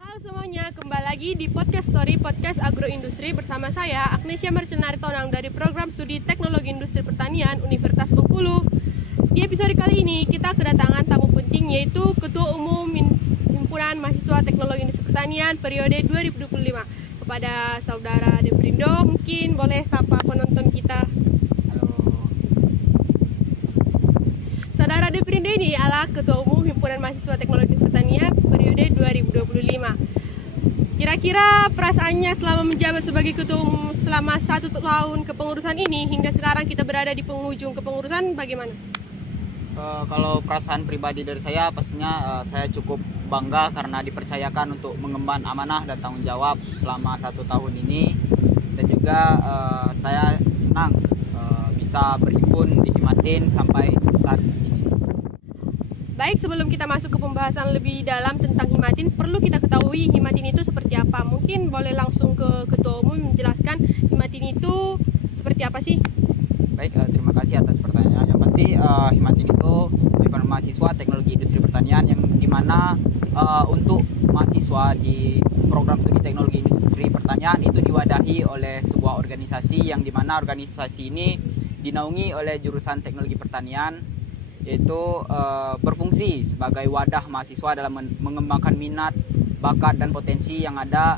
Halo semuanya, kembali lagi di Podcast Story, Podcast Agroindustri bersama saya, Agnesia Mercenari Tonang dari Program Studi Teknologi Industri Pertanian Universitas Bengkulu. Di episode kali ini, kita kedatangan tamu penting yaitu Ketua Umum Himpunan Mahasiswa Teknologi Industri Pertanian periode 2025. Kepada Saudara Deprindo, mungkin boleh sapa penonton kita. Saudara Deprindo ini adalah Ketua Umum Himpunan Mahasiswa Teknologi Pertanian periode 2025. Kira-kira perasaannya selama menjabat sebagai Ketua Umum selama 1 tahun kepengurusan ini hingga sekarang kita berada di penghujung kepengurusan bagaimana? Kalau perasaan pribadi dari saya pastinya saya cukup bangga karena dipercayakan untuk mengemban amanah dan tanggung jawab selama 1 tahun ini, dan juga saya senang bisa berhimpun di Himatin sampai saat ini. Baik, sebelum kita masuk ke pembahasan lebih dalam tentang Himatin, perlu kita ketahui Himatin itu seperti apa. Mungkin boleh langsung ke Ketua Umum menjelaskan Himatin itu seperti apa sih? Baik, terima kasih atas pertanyaan. Yang pasti Himatin itu Himpunan Mahasiswa Teknologi Industri Pertanian yang dimana untuk mahasiswa di program studi Teknologi Industri Pertanian itu diwadahi oleh sebuah organisasi yang dimana organisasi ini dinaungi oleh jurusan Teknologi Pertanian, yaitu berfungsi sebagai wadah mahasiswa dalam mengembangkan minat, bakat, dan potensi yang ada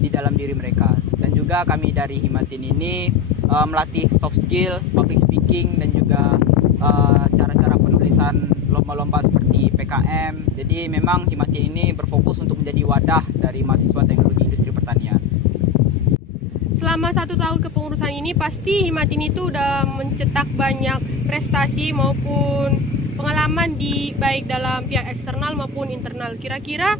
di dalam diri mereka. Dan juga kami dari Himatin ini melatih soft skill, public speaking, dan juga cara-cara penulisan lomba-lomba seperti PKM. Jadi memang Himatin ini berfokus untuk menjadi wadah dari mahasiswa teknologi industri pertanian. Selama 1 tahun kepengurusan ini pasti Himatin itu udah mencetak banyak prestasi maupun pengalaman di baik dalam pihak eksternal maupun internal. Kira-kira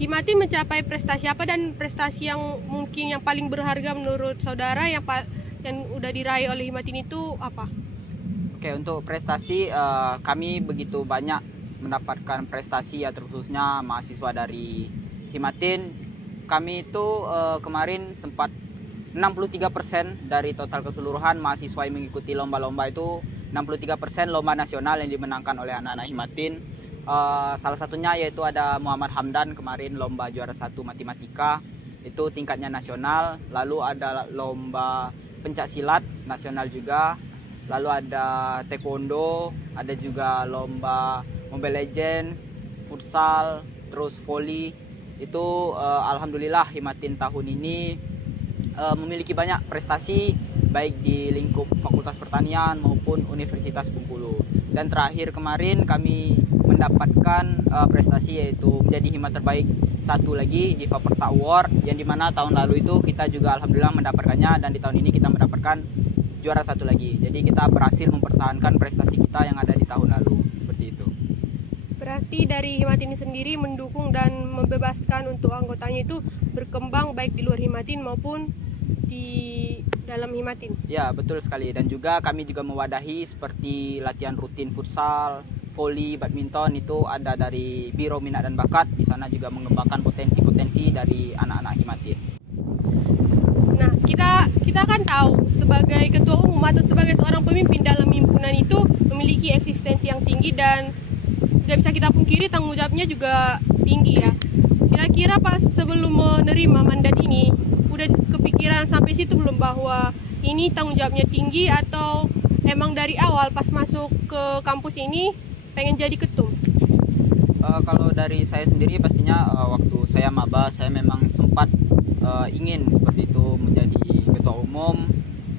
Himatin mencapai prestasi apa dan prestasi yang mungkin yang paling berharga menurut saudara yang udah diraih oleh Himatin itu apa? Oke, untuk prestasi kami begitu banyak mendapatkan prestasi ya, terkhususnya mahasiswa dari Himatin. Kami itu kemarin sempat 63% dari total keseluruhan mahasiswa yang mengikuti lomba-lomba itu, 63% lomba nasional yang dimenangkan oleh anak-anak Himatin. Salah satunya yaitu ada Muhammad Hamdan kemarin lomba juara 1 matematika, itu tingkatnya nasional. Lalu ada lomba pencak silat nasional juga. Lalu ada taekwondo, ada juga lomba Mobile Legends, futsal, terus volley. Itu alhamdulillah Himatin tahun ini memiliki banyak prestasi baik di lingkup Fakultas Pertanian maupun Universitas Bengkulu. Dan terakhir kemarin kami mendapatkan prestasi yaitu menjadi Hima terbaik satu lagi di Faperta Award, yang dimana tahun lalu itu kita juga alhamdulillah mendapatkannya, dan di tahun ini kita mendapatkan juara 1 lagi. Jadi kita berhasil mempertahankan prestasi kita yang ada di tahun lalu, seperti itu. Berarti dari Himatin sendiri mendukung dan membebaskan untuk anggotanya itu berkembang baik di luar Himatin maupun di dalam Himatin. Ya, betul sekali. Dan juga kami juga mewadahi seperti latihan rutin futsal, voli, badminton, itu ada dari Biro Minat dan Bakat. Di sana juga mengembangkan potensi-potensi dari anak-anak Himatin. Nah, kita kan tahu sebagai ketua umum atau sebagai seorang pemimpin dalam himpunan itu memiliki eksistensi yang tinggi dan tidak bisa kita pungkiri tanggung jawabnya juga tinggi ya. Kira-kira pas sebelum menerima mandat ini udah kepikiran sampai situ belum bahwa ini tanggung jawabnya tinggi, atau emang dari awal pas masuk ke kampus ini pengen jadi ketum? Kalau dari saya sendiri pastinya waktu saya maba saya memang sempat ingin seperti itu menjadi ketua umum,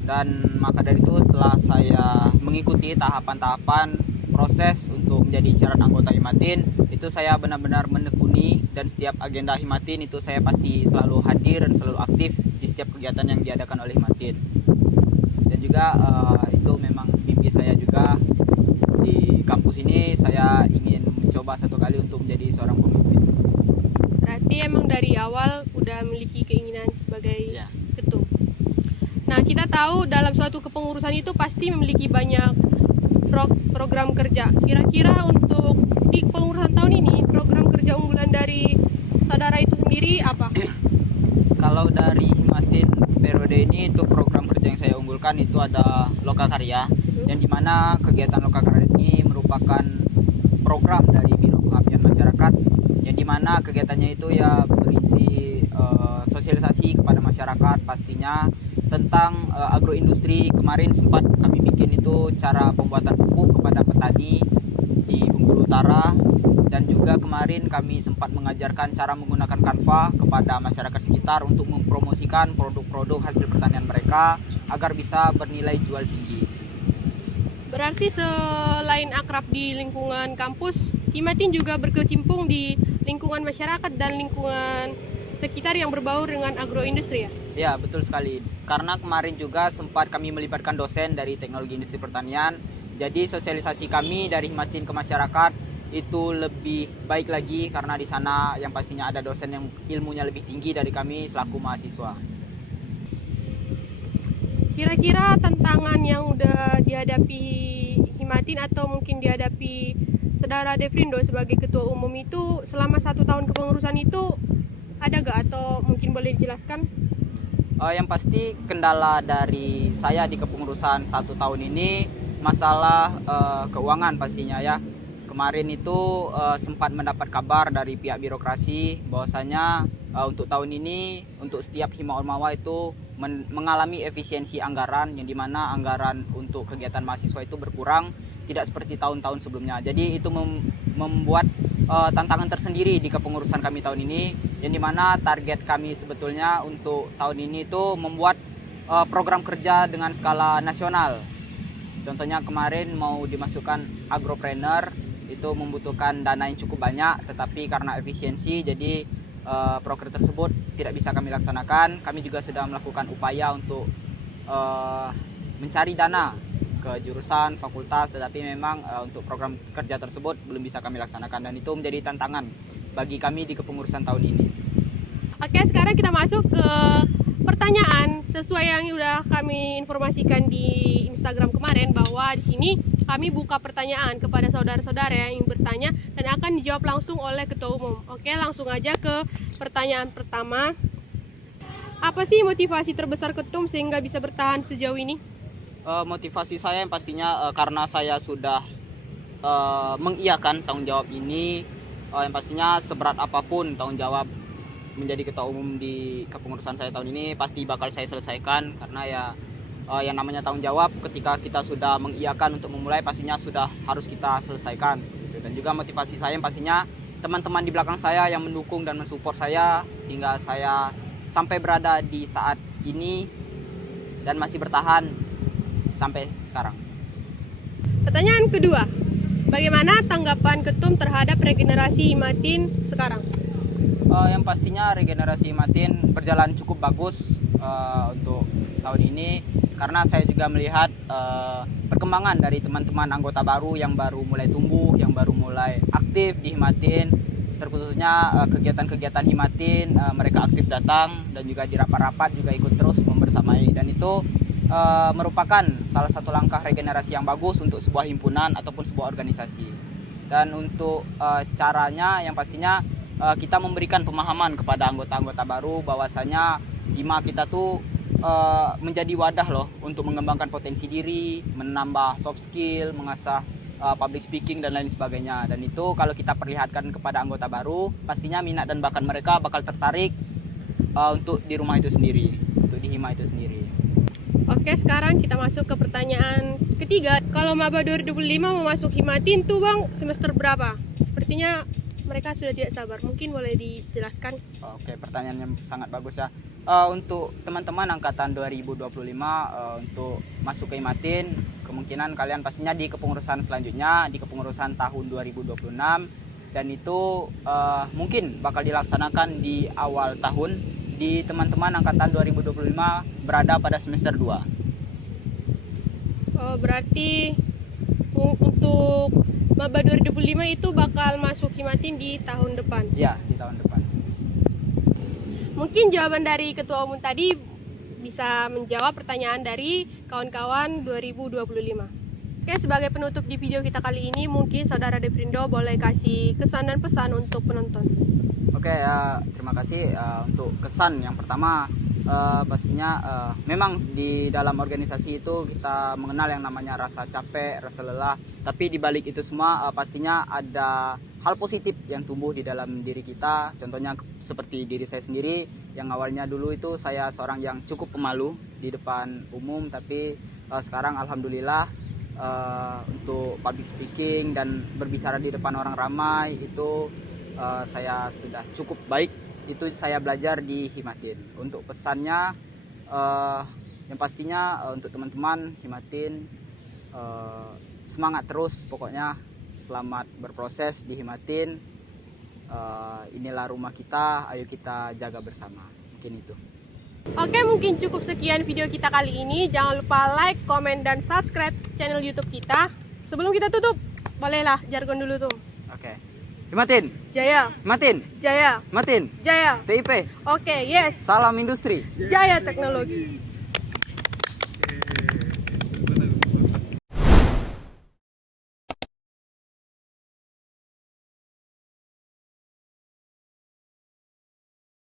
dan maka dari itu setelah saya mengikuti tahapan-tahapan proses untuk menjadi syarat anggota Himatin, itu saya benar-benar menekuni, dan setiap agenda Himatin itu saya pasti selalu hadir dan selalu aktif di setiap kegiatan yang diadakan oleh Himatin. Dan juga itu memang mimpi saya juga di kampus ini, saya ingin mencoba satu kali untuk menjadi seorang pemimpin. Berarti emang dari awal udah memiliki keinginan sebagai ketum. Nah, kita tahu dalam suatu kepengurusan itu pasti memiliki banyak program kerja. Kira-kira untuk di pengurusan tahun ini program kerja unggulan dari saudara itu sendiri apa? Kalau dari Himatin periode ini itu program kerja yang saya unggulkan itu ada Lokakarya, yang dimana kegiatan Lokakarya ini merupakan program dari Biro Pengabdian Masyarakat, yang dimana mana kegiatannya itu ya berisi sosialisasi kepada masyarakat pastinya tentang agroindustri. Kemarin sempat kami bikin itu cara pembuatan pupuk kepada petani di Bengkulu Utara, dan juga kemarin kami sempat mengajarkan cara menggunakan Canva kepada masyarakat sekitar untuk mempromosikan produk-produk hasil pertanian mereka agar bisa bernilai jual tinggi. Berarti selain akrab di lingkungan kampus, Himatin juga berkecimpung di lingkungan masyarakat dan lingkungan sekitar yang berbaur dengan agroindustri ya? Ya, betul sekali. Karena kemarin juga sempat kami melibatkan dosen dari teknologi industri pertanian. Jadi sosialisasi kami dari Himatin ke masyarakat itu lebih baik lagi karena di sana yang pastinya ada dosen yang ilmunya lebih tinggi dari kami selaku mahasiswa. Kira-kira tantangan yang udah dihadapi Himatin atau mungkin dihadapi Saudara Devrindo sebagai ketua umum itu selama 1 tahun kepengurusan itu ada gak atau mungkin boleh dijelaskan? Yang pasti kendala dari saya di kepengurusan 1 tahun ini masalah keuangan pastinya ya. Kemarin itu sempat mendapat kabar dari pihak birokrasi bahwasanya untuk tahun ini untuk setiap Hima Ormawa itu mengalami efisiensi anggaran, yang dimana anggaran untuk kegiatan mahasiswa itu berkurang, tidak seperti tahun-tahun sebelumnya. Jadi itu membuat tantangan tersendiri di kepengurusan kami tahun ini, yang dimana target kami sebetulnya untuk tahun ini itu membuat program kerja dengan skala nasional. Contohnya kemarin mau dimasukkan agropreneur, itu membutuhkan dana yang cukup banyak, tetapi karena efisiensi jadi proker tersebut tidak bisa kami laksanakan. Kami juga sudah melakukan upaya untuk mencari dana ke jurusan, fakultas, tetapi memang untuk program kerja tersebut belum bisa kami laksanakan, dan itu menjadi tantangan bagi kami di kepengurusan tahun ini. Oke, sekarang kita masuk ke pertanyaan sesuai yang udah kami informasikan di Instagram kemarin, bahwa di sini kami buka pertanyaan kepada saudara-saudara yang ingin bertanya dan akan dijawab langsung oleh ketua umum. Oke, langsung aja ke pertanyaan pertama. Apa sih motivasi terbesar ketum sehingga bisa bertahan sejauh ini? Motivasi saya yang pastinya karena saya sudah mengiyakan tanggung jawab ini, yang pastinya seberat apapun tanggung jawab menjadi ketua umum di kepengurusan saya tahun ini pasti bakal saya selesaikan, karena ya yang namanya tanggung jawab ketika kita sudah mengiyakan untuk memulai pastinya sudah harus kita selesaikan. Dan juga motivasi saya yang pastinya teman-teman di belakang saya yang mendukung dan mensupport saya hingga saya sampai berada di saat ini dan masih bertahan sampai sekarang. Pertanyaan kedua, bagaimana tanggapan ketum terhadap regenerasi Himatin sekarang? Yang pastinya regenerasi Himatin berjalan cukup bagus untuk tahun ini, karena saya juga melihat perkembangan dari teman-teman anggota baru yang baru mulai tumbuh, yang baru mulai aktif di Himatin, terkhususnya kegiatan-kegiatan Himatin mereka aktif datang, dan juga di rapat-rapat juga ikut terus membersamai, dan itu merupakan salah satu langkah regenerasi yang bagus untuk sebuah himpunan ataupun sebuah organisasi. Dan untuk caranya yang pastinya kita memberikan pemahaman kepada anggota-anggota baru bahwasanya Hima kita tuh menjadi wadah loh untuk mengembangkan potensi diri, menambah soft skill, mengasah public speaking dan lain sebagainya. Dan itu kalau kita perlihatkan kepada anggota baru, pastinya minat dan bakat mereka bakal tertarik untuk di rumah itu sendiri, untuk di Hima itu sendiri. Oke, sekarang kita masuk ke pertanyaan ketiga. Kalau maba 2025 mau masuk Himatin tuh Bang, semester berapa? Sepertinya mereka sudah tidak sabar. Mungkin boleh dijelaskan? Oke, pertanyaan yang sangat bagus ya. Untuk teman-teman angkatan 2025 untuk masuk ke Himatin, kemungkinan kalian pastinya di kepengurusan selanjutnya, di kepengurusan tahun 2026, dan itu mungkin bakal dilaksanakan di awal tahun. Di teman-teman angkatan 2025 berada pada semester 2. Berarti untuk maba 2025 itu bakal masuk Himatin di tahun depan? Ya, di tahun depan. Mungkin jawaban dari ketua umum tadi bisa menjawab pertanyaan dari kawan-kawan 2025. Oke, sebagai penutup di video kita kali ini, mungkin Saudara Devrindo boleh kasih kesan dan pesan untuk penonton. Oke, terima kasih untuk kesan yang pertama. pastinya memang di dalam organisasi itu kita mengenal yang namanya rasa capek, rasa lelah. Tapi di balik itu semua pastinya ada hal positif yang tumbuh di dalam diri kita. Contohnya seperti diri saya sendiri yang awalnya dulu itu saya seorang yang cukup pemalu di depan umum, tapi sekarang alhamdulillah untuk public speaking dan berbicara di depan orang ramai itu saya sudah cukup baik. Itu saya belajar di Himatin. Untuk pesannya yang pastinya untuk teman-teman Himatin, semangat terus pokoknya, selamat berproses di Himatin. Inilah rumah kita, ayo kita jaga bersama. Mungkin itu. Oke, mungkin cukup sekian video kita kali ini. Jangan lupa like, komen, dan subscribe channel YouTube kita. Sebelum kita tutup, bolehlah jargon dulu tuh. Oke. Himatin, Jaya, Himatin, Jaya, Himatin, Jaya. TIP. Oke, yes. Salam industri. Jaya Teknologi.